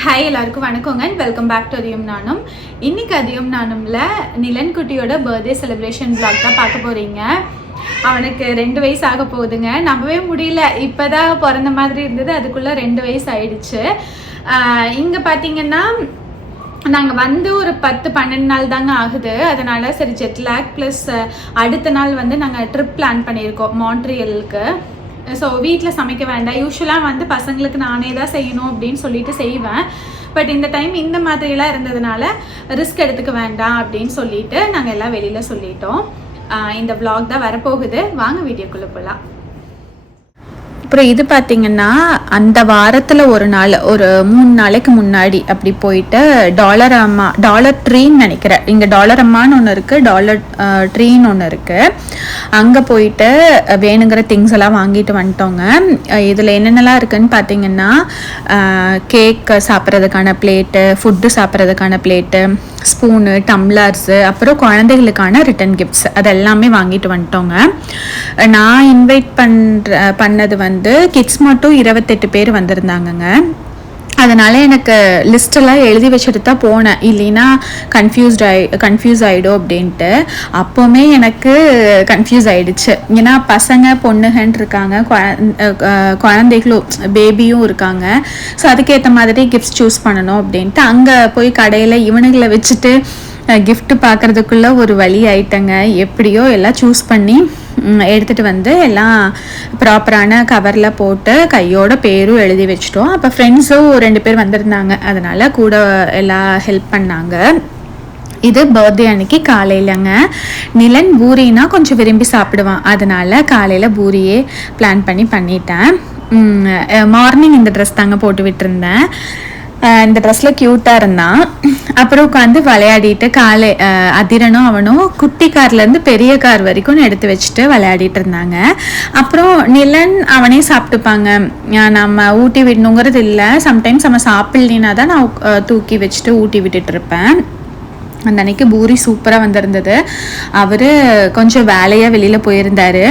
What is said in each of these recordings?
Hi எல்லாருக்கும் வணக்கங்க and welcome back to Athiyam நானும். இன்றைக்கி அதியம் நானும்ல நிலன் குட்டியோட பர்த்டே செலிப்ரேஷன் vlog தான் பார்க்க போகிறீங்க. அவனுக்கு 2 வயசு ஆக போகுதுங்க. நம்பவே முடியல, இப்போ தான் பிறந்த மாதிரி இருந்தது, அதுக்குள்ளே 2 வயசு ஆயிடுச்சு. இங்கே பார்த்தீங்கன்னா நாங்கள் வந்து ஒரு 10-12 நாள் தாங்க ஆகுது. அதனால் சரி ஜெட்லாக் ப்ளஸ் அடுத்த நாள் வந்து நாங்கள் ட்ரிப் பிளான் பண்ணியிருக்கோம் மாண்ட்ரியலுக்கு. ஸோ வீட்டில் சமைக்க வேண்டாம், யூஸ்வலாக வந்து பசங்களுக்கு நானே தான் செய்யணும் அப்படின்னு சொல்லிட்டு செய்வேன். பட் இந்த டைம் இந்த மாதிரிலாம் இருந்ததுனால ரிஸ்க் எடுத்துக்க வேண்டாம் அப்படின்னு சொல்லிட்டு நாங்கள் எல்லாம் வெளியில் சொல்லிட்டோம். இந்த vlog தான் வரப்போகுது, வாங்க வீடியோக்குள்ளே போகலாம். அப்புறம் இது பார்த்திங்கன்னா அந்த வாரத்தில் ஒரு நாள், ஒரு 3 நாளைக்கு முன்னாடி அப்படி போயிட்டு டாலர் ட்ரீன்னு நினைக்கிறேன், இங்கே டாலர் அம்மான்னு ஒன்று இருக்குது, டாலர் ட்ரீன்னு ஒன்று இருக்குது. அங்கே போயிட்டு வேணுங்கிற திங்ஸ் எல்லாம் வாங்கிட்டு வந்துட்டோங்க. இதில் என்னென்னலாம் இருக்குதுன்னு பார்த்தீங்கன்னா கேக் சாப்பிட்றதுக்கான பிளேட்டு, ஃபுட்டு சாப்பிட்றதுக்கான பிளேட்டு, ஸ்பூனு, டம்ளர்ஸு, அப்புறம் குழந்தைகளுக்கான ரிட்டன் கிஃப்ட்ஸ் அதெல்லாமே வாங்கிட்டு வந்துட்டோங்க. நான் இன்வைட் பண்ணது வந்து கிட்ஸ் மட்டும் 28 பேர் வந்திருந்தாங்கங்க. அதனால் எனக்கு லிஸ்ட்டெல்லாம் எழுதி வச்சுட்டு தான் போனேன், இல்லைன்னா கன்ஃபியூஸ் ஆகிடும் அப்படின்ட்டு. அப்போவுமே எனக்கு கன்ஃபியூஸ் ஆகிடுச்சு, ஏன்னா பசங்க பொண்ணுகன்னு இருக்காங்க, குழந்தைகளும் பேபியும் இருக்காங்க. ஸோ அதுக்கேற்ற மாதிரி கிஃப்ட்ஸ் சூஸ் பண்ணணும் அப்படின்ட்டு அங்கே போய் கடையில் இவனுங்களை வச்சுட்டு கிஃப்ட்டு பார்க்குறதுக்குள்ளே ஒரு வழி ஆயிட்டங்க. எப்படியோ எல்லாம் சூஸ் பண்ணி எடுத்துகிட்டு வந்து எல்லாம் ப்ராப்பரான கவரில் போட்டு கையோட பேரும் எழுதி வச்சிட்டோம். அப்போ ஃப்ரெண்ட்ஸும் 2 பேர் வந்திருந்தாங்க, அதனால் கூட எல்லாம் ஹெல்ப் பண்ணாங்க. இது பர்த்டே அன்னைக்கு காலையிலங்க. நிலன் பூரினா கொஞ்சம் விரும்பி சாப்பிடுவான், அதனால் காலையில் பூரியே பிளான் பண்ணிட்டேன். மார்னிங் இந்த ட்ரெஸ் தாங்க போட்டு விட்டுருந்தேன். இந்த ட்ரெஸ்ஸில் க்யூட்டாக இருந்தான். அப்புறம் உட்காந்து விளையாடிட்டு அதிரனும் அவனும் குட்டி கார்லேருந்து பெரிய கார் வரைக்கும் எடுத்து வச்சுட்டு விளையாடிட்டு இருந்தாங்க. அப்புறம் நிலன் அவனே சாப்பிட்டுப்பாங்க, நம்ம ஊட்டி விடணுங்கிறது இல்லை. சம்டைம்ஸ் நம்ம சாப்பிட்லினா தான் நான் தூக்கி வச்சுட்டு ஊட்டி விட்டுட்டு இருப்பேன். அந்த அன்னைக்கு பூரி சூப்பராக வந்திருந்தது. அவர் கொஞ்சம் வேலையாக வெளியில் போயிருந்தார்,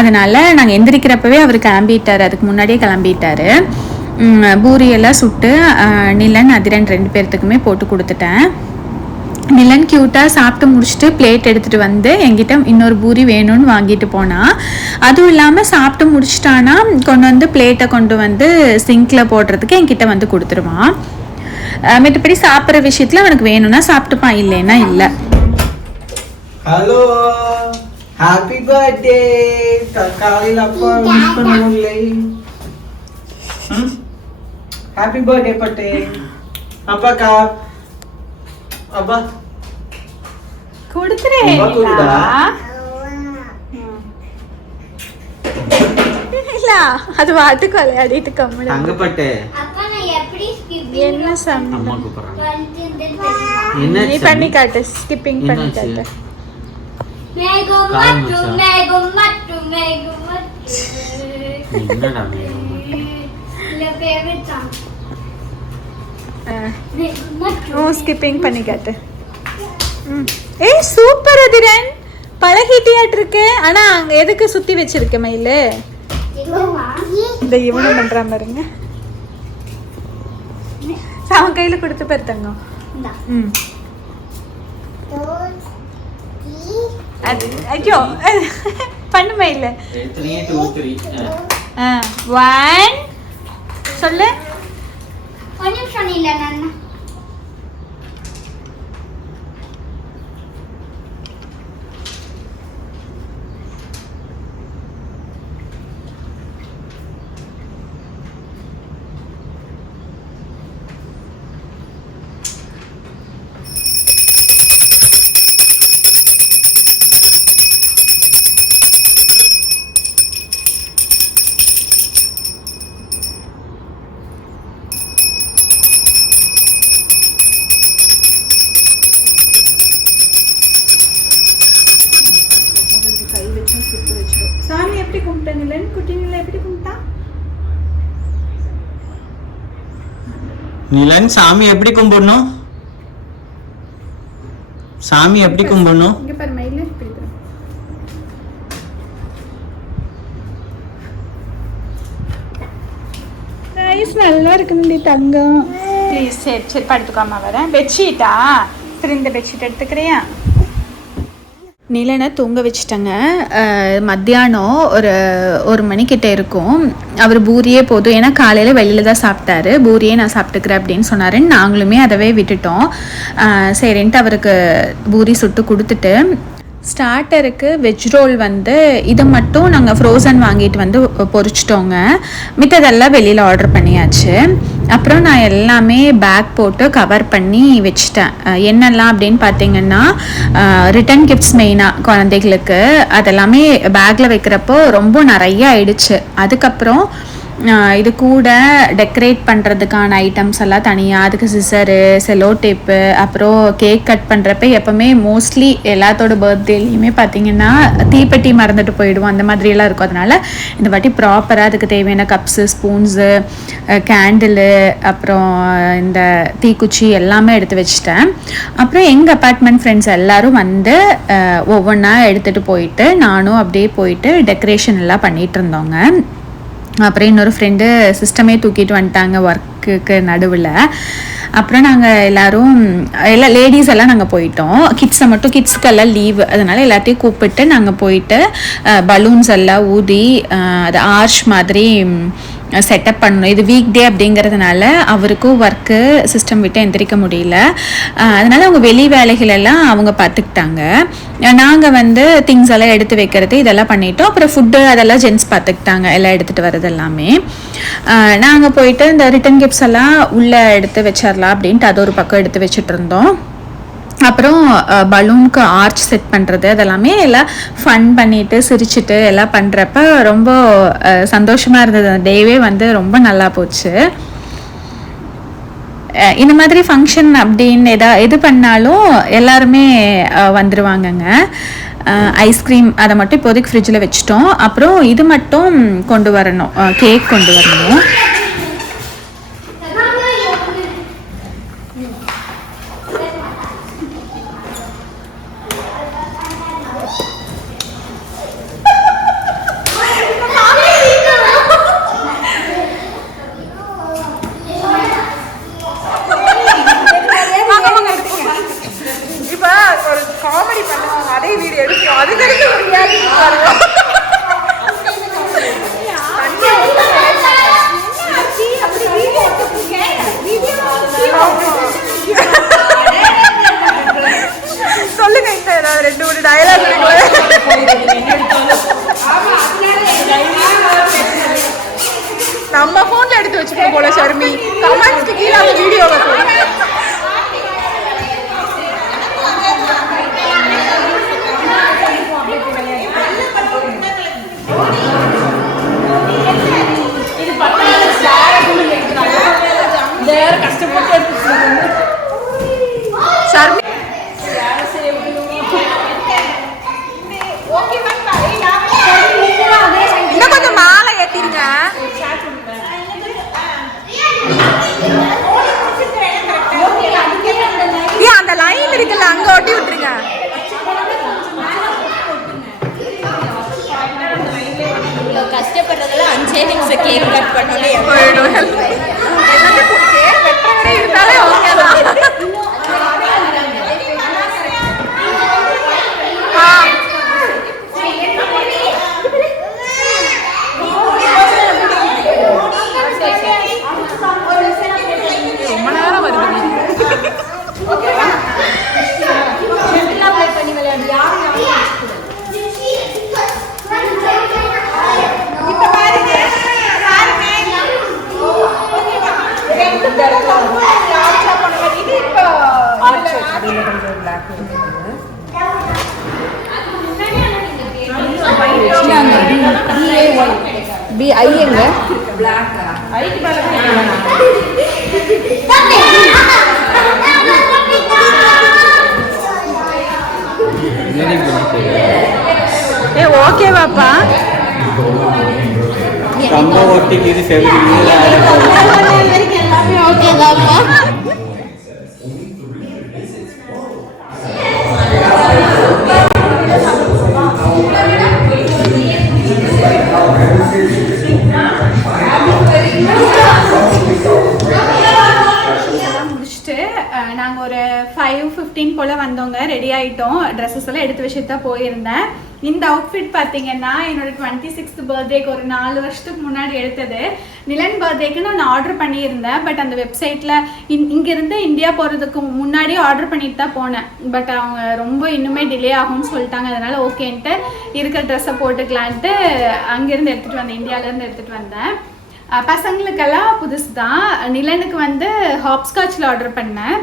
அதனால் நாங்கள் எந்திரிக்கிறப்பவே அவர் கிளம்பிட்டார், அதுக்கு முன்னாடியே கிளம்பிட்டார். பூரியெல்லாம் சுட்டு நிலன் அதிரன் 2 பேர்த்துக்குமே போட்டு கொடுத்துட்டேன். நிலன் க்யூட்டாக சாப்பிட்டு முடிச்சுட்டு பிளேட் எடுத்துகிட்டு வந்து என்கிட்ட இன்னொரு பூரி வேணும்னு வாங்கிட்டு போனான். அதுவும் இல்லாமல் சாப்பிட்டு முடிச்சிட்டானா கொண்டு வந்து பிளேட்டை கொண்டு வந்து சிங்கில் போடுறதுக்கு என்கிட்ட வந்து கொடுத்துருவான். மற்றபடி சாப்பிட்ற விஷயத்தில் அவனுக்கு வேணும்னா சாப்பிட்டுப்பான், இல்லைன்னா இல்லை. Hello, happy birthday. காலையில் அப்பா விஷ் பண்ணணும்ல. ஹாப்பி பர்த்டே பட்டே. அப்பாக்கா அப்பா கொடுத்துறேன். இல்ல அது வாட்டுக்கு விளையாடிட்டு கம்முனு தங்கப்பட்டே. என்ன சம்பளம் அம்மா கூப்பிடுறாங்க. நீ பண்ணி காட்டு, ஸ்கிப்பிங் பண்ணி காட்டு. ஸ்கிப்பிங் பண்ணி காட்டு. ஏய் சூப்பர் அதிரன், பழகிட்டியாட்டு இருக்கு. ஆனா அங்க எதுக்கு சுத்தி வச்சிருக்க மயிலு? இந்த இவனும் பண்ற பாருங்க, அவன் கையில கொடுத்து பாருங்க. அது ஐயோ பண்ணு மயில. 1 சொல்லு. ஒரு நிமிஷம் இல்ல நான் சாமி எப்படி கும்பிட்ட நிலன்? குட்டி நிலன் எப்படி கும்பிட்டா? நிலன் சாமி எப்படி கும்பிடணும்? சாமி எப்படி கும்பிடணும்? இங்க பாரு மயில இப்படி. ரைஸ் நல்லா இருக்குடி தங்கம். ப்ளீஸ். சரி சரி படுத்துக்காம வரேன். பெட்ஷீட்டா? சரி இந்த பெட்ஷீட் எடுத்துக்கிறியா? நிலனை தூங்க வச்சுட்டேங்க. மத்தியானம் ஒரு மணிக்கிட்ட இருக்கும். அவர் பூரியே போதும், ஏன்னா காலையில் வெளியில் தான் சாப்பிட்டாரு. பூரியே நான் சாப்பிட்டுக்கிறேன் அப்படின்னு சொன்னார். நாங்களுமே அதவே விட்டுட்டோம். சரின்ட்டு அவருக்கு பூரி சுட்டு கொடுத்துட்டு, ஸ்டார்டருக்கு வெஜ் ரோல் வந்து இது மட்டும் நாங்கள் ஃப்ரோசன் வாங்கிட்டு வந்து பொரிச்சிட்டோங்க. மித்ததெல்லாம் வெளியில் ஆர்டர் பண்ணியாச்சு. அப்புறம் நான் எல்லாமே பேக் போட்டு கவர் பண்ணி வச்சுட்டேன். என்னெல்லாம் அப்படின்னு பார்த்தீங்கன்னா, ரிட்டன் கிஃப்ட்ஸ் மெயினாக குழந்தைகளுக்கு அதெல்லாமே பேக்கில் வைக்கிறப்போ ரொம்ப நிறைய ஆயிடுச்சு. அதுக்கப்புறம் இது கூட டெக்கரேட் பண்ணுறதுக்கான ஐட்டம்ஸ் எல்லாம் தனியாக, அதுக்கு சிசரு, செலோ டேப்பு, அப்புறம் கேக் கட் பண்ணுறப்ப எப்போவுமே மோஸ்ட்லி எல்லாத்தோட பர்த்டேலையுமே பார்த்திங்கன்னா தீப்பெட்டி மறந்துட்டு போயிடுவோம், அந்த மாதிரியெல்லாம் இருக்கும். அதனால் இந்த வாட்டி ப்ராப்பராக அதுக்கு தேவையான கப்ஸு, ஸ்பூன்ஸு, கேண்டிலு, அப்புறம் இந்த தீக்குச்சி எல்லாமே எடுத்து வச்சுட்டேன். அப்புறம் எங்கள் அப்பார்ட்மெண்ட் ஃப்ரெண்ட்ஸ் எல்லோரும் வந்து ஒவ்வொன்றா எடுத்துகிட்டு போயிட்டு நானும் அப்படியே போயிட்டு டெக்கரேஷன் எல்லாம் பண்ணிகிட்டு இருந்தோங்க. அப்புறம் இன்னொரு ஃப்ரெண்டு சிஸ்டமே தூக்கிட்டு வந்துட்டாங்க ஒர்க்குக்கு நடுவில். அப்புறம் நாங்கள் எல்லாம் லேடிஸ் எல்லாம் நாங்கள் போயிட்டோம். கிட்ஸை மட்டும், கிட்ஸுக்கெல்லாம் லீவு, அதனால் எல்லாத்தையும் கூப்பிட்டு நாங்கள் போயிட்டு பலூன்ஸ் எல்லாம் ஊதி அது ஆர்ச் மாதிரி செட்டப் பண்ணணும். இது வீக் டே அப்படிங்கிறதுனால அவருக்கும் ஒர்க்கு சிஸ்டம் விட்டு எந்திரிக்க முடியல. அதனால் அவங்க வெளி வேலைகள் எல்லாம் அவங்க பார்த்துக்கிட்டாங்க. நாங்கள் வந்து திங்ஸ் எல்லாம் எடுத்து வைக்கிறது இதெல்லாம் பண்ணிட்டோம். அப்புறம் ஃபுட்டு அதெல்லாம் ஜென்ஸ் பார்த்துக்கிட்டாங்க, எல்லாம் எடுத்துகிட்டு வர்றது எல்லாமே. நாங்கள் போயிட்டு இந்த ரிட்டன் கிஃப்ட்ஸ் எல்லாம் உள்ளே எடுத்து வச்சிடலாம் அப்படின்ட்டு அது ஒரு பக்கம் எடுத்து வச்சுட்டு இருந்தோம். அப்புறம் பலூனுக்கு ஆர்ச் செட் பண்ணுறது அதெல்லாமே எல்லாம் ஃபன் பண்ணிவிட்டு சிரிச்சுட்டு எல்லாம் பண்ணுறப்ப ரொம்ப சந்தோஷமாக இருந்தது. அந்த டேவே வந்து ரொம்ப நல்லா போச்சு. இந்த மாதிரி ஃபங்க்ஷன் அப்படின்னு எது பண்ணாலும் எல்லாருமே வந்துடுவாங்கங்க. ஐஸ்கிரீம் அதை மட்டும் இப்போதைக்கு ஃப்ரிட்ஜில் வச்சுட்டோம். அப்புறம் இது மட்டும் கொண்டு வரணும், கேக் கொண்டு வரணும். சொல்லுங்க, ரெண்டு மூணு டயலாக் நம்ம போன்ல எடுத்து வச்சுக்கோம் போல ஷர்மி. கமெண்ட்ஸ்க்கு கீழே அந்த வீடியோவை கஷ்டப்பட்டு ஷர்மி இன்னும் கொஞ்சம் மாலை ஏத்திருங்க. அந்த லைன் இருக்குல்ல அங்க ஒட்டி விட்டுருங்க. கஷ்டப்படுறதுல 5 நிமிஷம் கேக் கட் பண்ணோன்னே போயிடும். கேக் வெட்டுறவரே இருந்தாலே ஓகே தான். ரொம்ப நேரம் வருது. ஓகேவாப்பா? ரொம்ப ஒட்டிக்கு இது செவரி ஓகேதாப்பா. நாங்கள் ஒரு 5:15 போல் வந்தோங்க. ரெடி ஆகிட்டோம். ட்ரெஸ்ஸஸ் எல்லாம் எடுத்து வச்சுட்டு தான் போயிருந்தேன். இந்த அவுட்ஃபிட் பார்த்தீங்கன்னா என்னோட 26th பர்த்டேக்கு ஒரு 4 வருஷத்துக்கு முன்னாடி எடுத்தது. நிலன் பர்த்டேக்கு நான் ஆர்டர் பண்ணியிருந்தேன். பட் அந்த வெப்சைட்டில் இங்கேருந்து இந்தியா போகிறதுக்கு முன்னாடி ஆர்டர் பண்ணிட்டு தான் போனேன். பட் அவங்க ரொம்ப இன்னுமே டிலே ஆகும்னு சொல்லிட்டாங்க. அதனால் ஓகேன்ட்டு இருக்கிற ட்ரெஸ்ஸை போட்டுக்கலான்ட்டு அங்கேருந்து எடுத்துகிட்டு வந்தேன். இந்தியாவிலேருந்து எடுத்துகிட்டு வந்தேன். பசங்களுக்கெல்லாம் புதுசு தான். நிலனுக்கு வந்து ஹாப்ஸ்காட்சில் ஆர்டர் பண்ணேன்.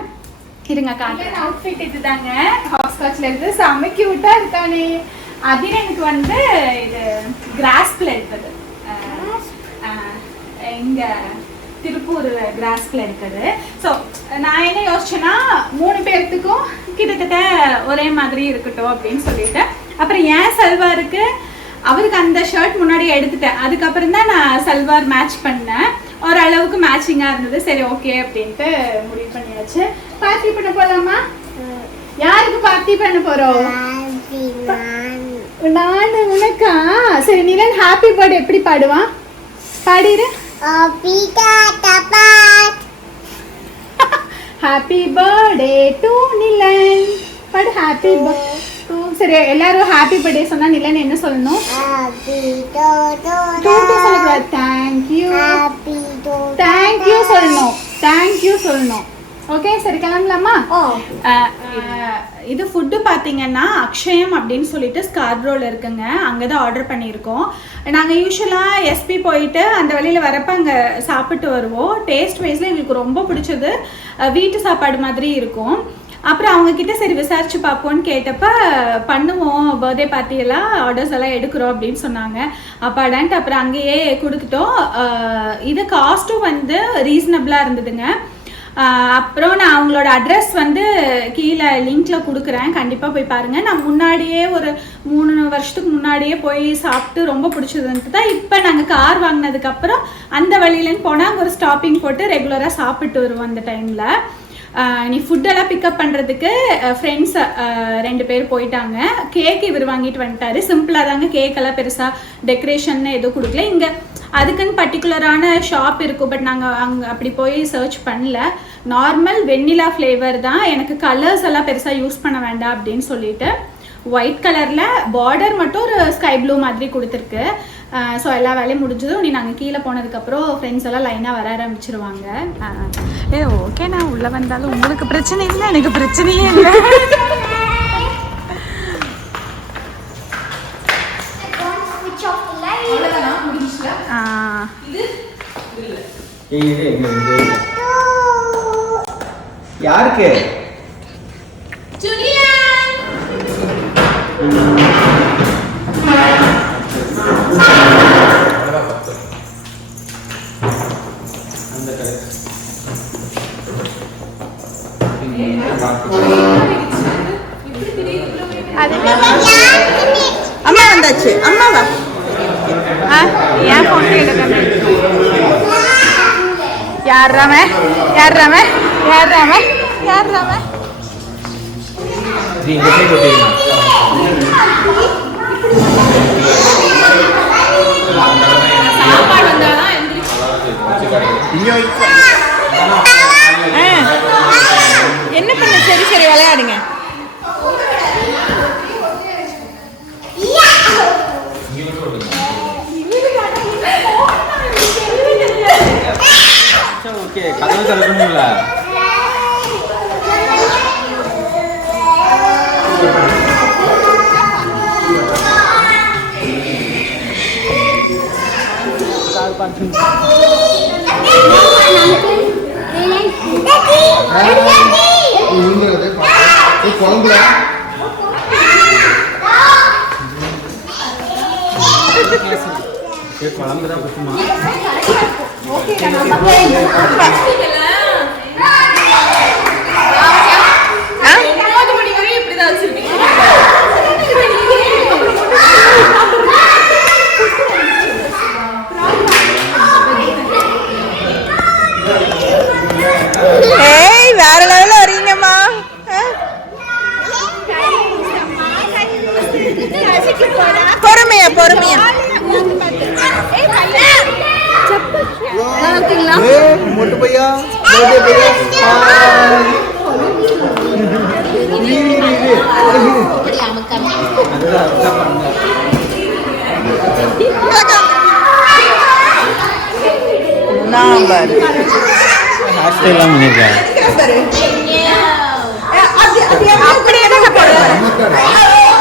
இருங்க காட்டுறேன். அவுட்ஃபிட் இது தாங்க, ஹாப்ஸ்காட்சில் இருக்குது. செம்ம க்யூட்டாக இருக்கானே. அதிரனுக்கு வந்து இது கிராஸ்பில் எடுத்தது. இங்கே திருப்பூர் கிராஸ்பில் எடுத்தது. ஸோ நான் என்ன யோசிச்சேன்னா 3 பேர்த்துக்கும் கிட்டத்தட்ட ஒரே மாதிரி இருக்கட்டும் அப்படின்னு சொல்லிட்டு, அப்புறம் ஏன் சல்வாருக்கு அவருக்கு அந்த ஷர்ட் முன்னாடி எடுத்துட்டேன். அதுக்கப்புறம் தான் நான் சல்வார் மேட்ச் பண்ணேன். ஓரளவுக்கு மேட்சிங்காக இருந்தது. சரி ஓகே அப்படின்ட்டு முடிவு பண்ணியாச்சு. பார்ட்டி பண்ண போகலாமா? யாருக்கு பார்ட்டி பண்ண போகிறோம்? நான் உனக்கா? சரி நிலன் ஹாப்பி பர்த்டே எப்படி பாடுவான்? பாடிடு. ஹாப்பி பர்த்டே டு நிலன் பாடு. Happy birthday. சரி எல்லாரும் ஹாப்பி பர்த்டே சொன்னா நிலன் என்ன சொல்லணும்? சொல்லக்கூடாது. தேங்க்யூ சொல்லணும். தேங்க்யூ சொல்லணும். ஓகே சரி கிளம்பலாமா? இது ஃபுட்டு பார்த்தீங்கன்னா அக்ஷயம் அப்படின்னு சொல்லிட்டு ஸ்கார்ப்ரோவில் இருக்குங்க. அங்கே தான் ஆர்டர் பண்ணியிருக்கோம். நாங்கள் யூஸ்வலாக எஸ்பி போயிட்டு அந்த வழியில் வரப்போ அங்கே சாப்பிட்டு வருவோம். டேஸ்ட் வைஸில் எங்களுக்கு ரொம்ப பிடிச்சது. வீட்டு சாப்பாடு மாதிரி இருக்கும். அப்புறம் அவங்கக்கிட்ட சரி விசாரிச்சு பார்ப்போன்னு கேட்டப்ப பண்ணுவோம், பர்த்டே பார்ட்டியெல்லாம் ஆர்டர்ஸ் எல்லாம் எடுக்கிறோம் அப்படின்னு சொன்னாங்க. அப்பாடான்ட்டு அப்புறம் அங்கேயே கொடுத்துட்டோம். இது காஸ்ட்டும் வந்து ரீசனபிளாக இருந்ததுங்க. அப்புறம் நான் அவங்களோட அட்ரஸ் வந்து கீழே லிங்க்கில் கொடுக்குறேன். கண்டிப்பாக போய் பாருங்கள். நான் முன்னாடியே ஒரு 3 வருஷத்துக்கு முன்னாடியே போய் சாப்பிட்டு ரொம்ப பிடிச்சதுன்ட்டு தான் இப்போ நாங்கள் கார் வாங்கினதுக்கப்புறம் அந்த வழியிலன்னு போனால் அங்கே ஒரு ஸ்டாப்பிங் போட்டு ரெகுலராக சாப்பிட்டு வருவோம் அந்த டைமில். நீ ஃபுட்டெல்லாம் பிக்கப் பண்ணுறதுக்கு ஃப்ரெண்ட்ஸ் 2 பேர் போயிட்டாங்க. கேக் இவர் வாங்கிட்டு வந்துட்டாரு. சிம்பிளாக தாங்க, கேக்கெல்லாம் பெருசாக டெக்கரேஷன் எதுவும் கொடுக்கல. இங்கே அதுக்குன்னு பர்டிகுலரான ஷாப் இருக்கும். பட் நாங்கள் அங்கே அப்படி போய் சர்ச் பண்ணல. நார்மல் வெண்ணிலா ஃப்ளேவர் தான். எனக்கு கலர்ஸ் எல்லாம் பெருசாக யூஸ் பண்ண வேண்டாம் அப்படின்னு சொல்லிட்டு ஒயிட் கலரில் பார்டர் மட்டும் ஒரு ஸ்கை ப்ளூ மாதிரி கொடுத்துருக்கு. ஸோ எல்லா வேலையும் முடிஞ்சதும் நீ நாங்கள் கீழே போனதுக்கப்புறம் ஃப்ரெண்ட்ஸ் எல்லாம் லைனாக வர ஆரம்பிச்சிருவாங்க. ஓகே நான் உள்ளே வந்தாலும் உங்களுக்கு பிரச்சனை இல்லை, எனக்கு பிரச்சனையே இல்லை. யாருக்கு? அம்மா வந்தாச்சு. அம்மாவா? ஏன் போட்டோ எடுக்கணும்? யார் ராமே? யார் ராமே? யார் ராமே? யார் ராமே? சாப்பாடு வந்தாதான் என்ன பண்ண? சரி சரி விளையாடுங்க. ஓகே கதவு திறக்கணும்ல. குழம்புதான் குத்துமா? வேற லெவல்ல வரீங்கம்மா. பொறுமையா பொறுமையா. மொட்டு பையா, பர்த்டே பையா. நம்பர் ஹாஸ்டல்லாம் பண்ணிருக்கேன். அப்படியே தான் போடுவேன்.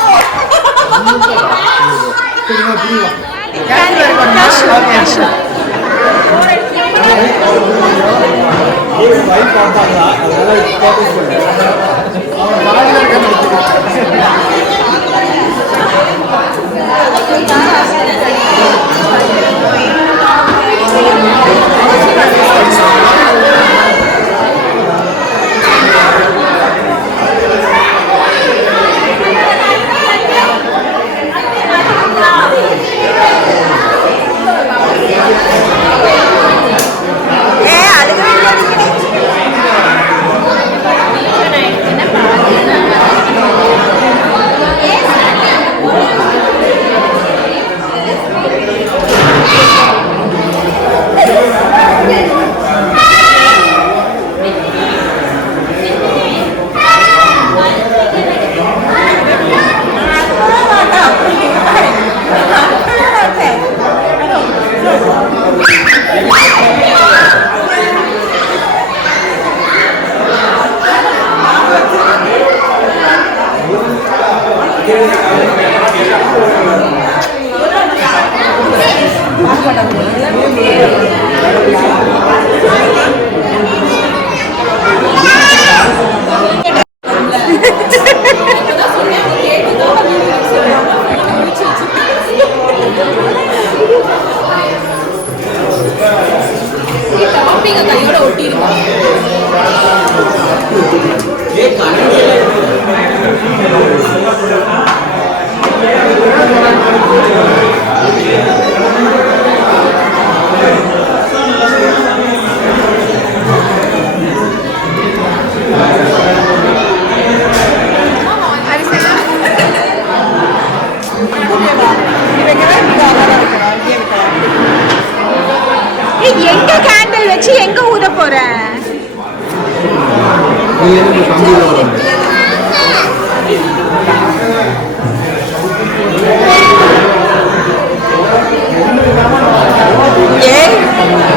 எங்க கேண்டில் வச்சு எங்க ஊத போற?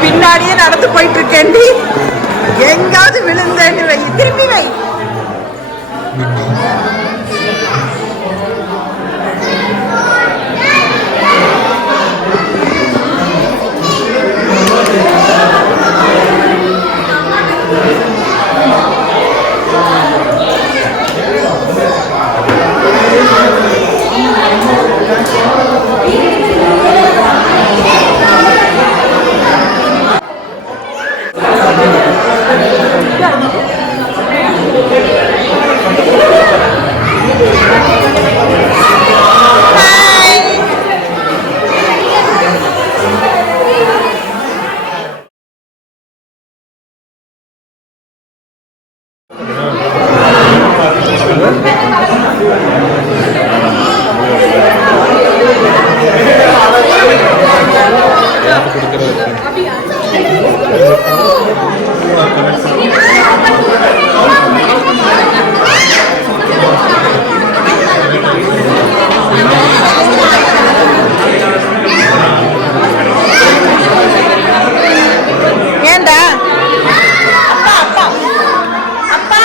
பின்னாடியே நடந்து போயிட்டு இருக்கேன்டி, எங்காவது விழுந்தேன்னு வை, திரும்பி வை. ஏண்டா அப்பா அப்பா அப்பா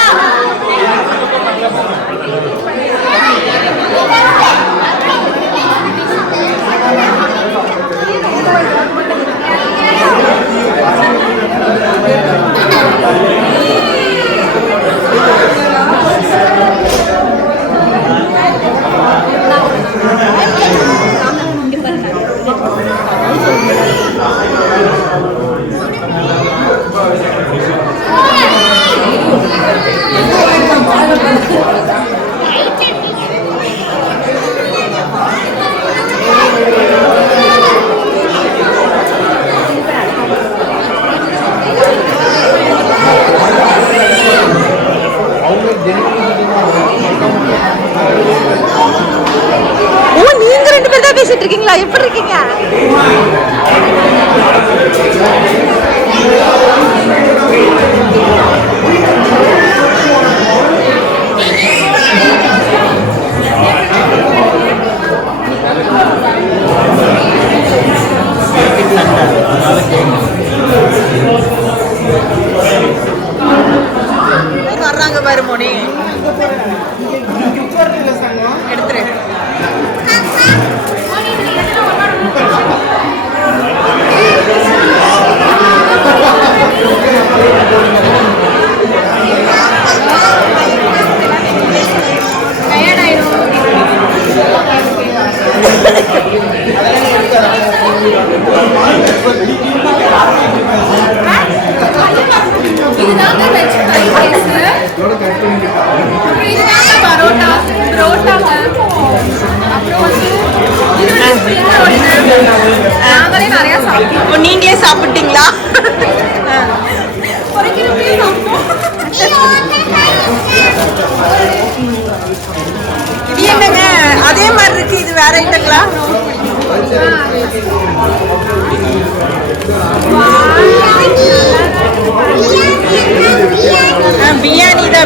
வேற ஐட்டங்களா?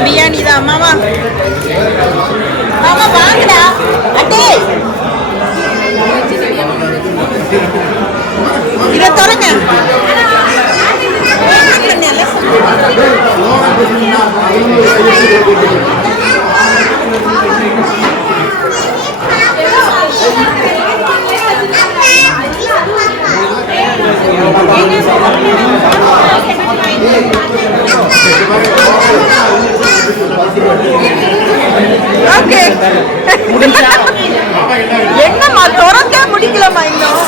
பிரியாணி தான் மாமா. மாமா வாங்கடா அட்டே. இத தொலைங்க. ஓகே என்னம்மா திறந்தே முடிக்கலம்மா இன்னும்.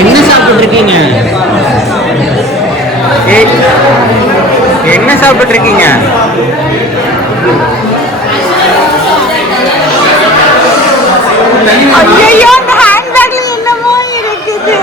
என்ன சாப்பிட்டு இருக்கீங்க? என்ன சாப்பிட்டு இருக்கீங்க? ஐயோ அந்த ஹேண்ட்பேக்ல என்னமோ இருக்குது.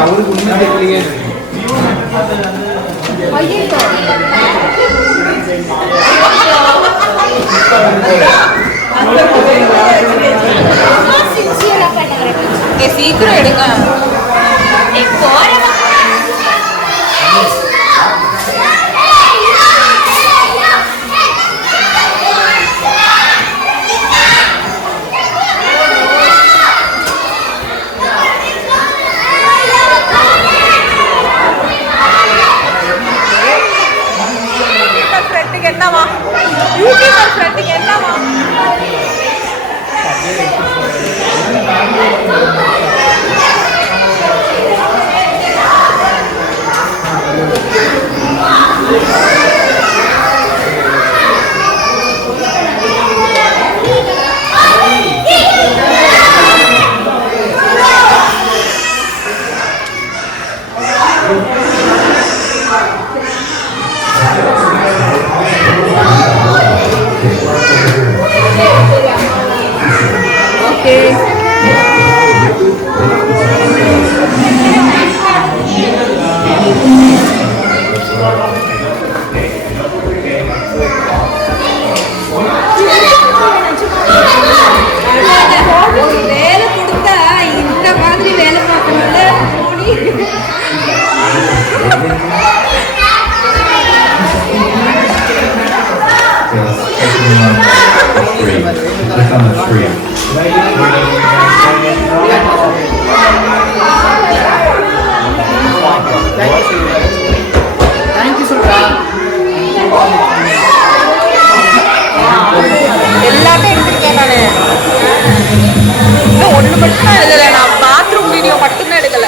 அவருக்கு உண்மை தெரியலையே. சீக்கிரம் எடுங்க. என்னவா யூடியூபர் ஃப்ரெண்டுக்கு என்னவா? வேலை கொடுத்தா இந்த மாதிரி வேலை பார்க்கணும்ல. எல்லாமே எடுத்திருக்கேன் நானு. இன்னும் ஒண்ணு மட்டும் தான் எடுக்கல. நான் பாத்ரூம் வீடியோ மட்டும்தான் எடுக்கல.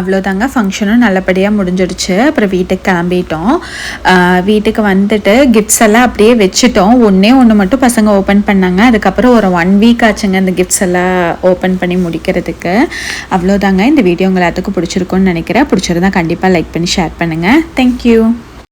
அவ்வளோதாங்க, ஃபங்க்ஷனும் நல்லபடியாக முடிஞ்சிடுச்சு. அப்புறம் வீட்டுக்கு கிளம்பிட்டோம். வீட்டுக்கு வந்துட்டு கிஃப்ட்ஸ் எல்லாம் அப்படியே வச்சுட்டோம். ஒன்று மட்டும் பசங்க ஓப்பன் பண்ணாங்க. அதுக்கப்புறம் ஒரு 1 வீக் ஆச்சுங்க இந்த கிஃப்ட்ஸ் எல்லாம் ஓப்பன் பண்ணி முடிக்கிறதுக்கு. அவ்வளோதாங்க. இந்த வீடியோ உங்கள் எல்லாத்துக்கும் பிடிச்சிருக்குன்னு நினைக்கிறேன். பிடிச்சிருந்தா கண்டிப்பாக லைக் பண்ணி ஷேர் பண்ணுங்கள். தேங்க்யூ.